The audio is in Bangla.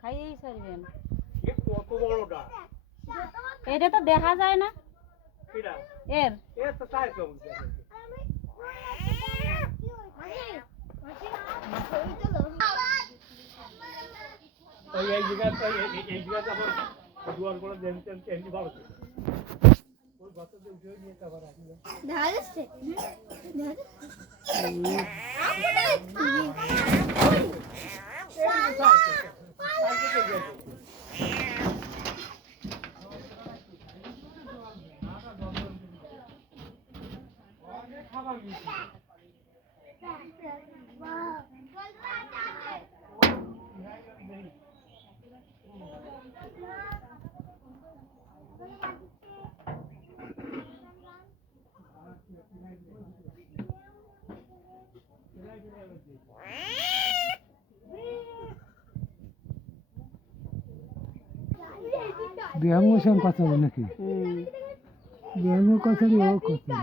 খাইয়েই ছাড়বেন। এটা তো দেখা যায় না এর বিহাঙ্গুর সঙ্গে কথা বলে নাকি? বিহাঙ্গুর কথা ও কথা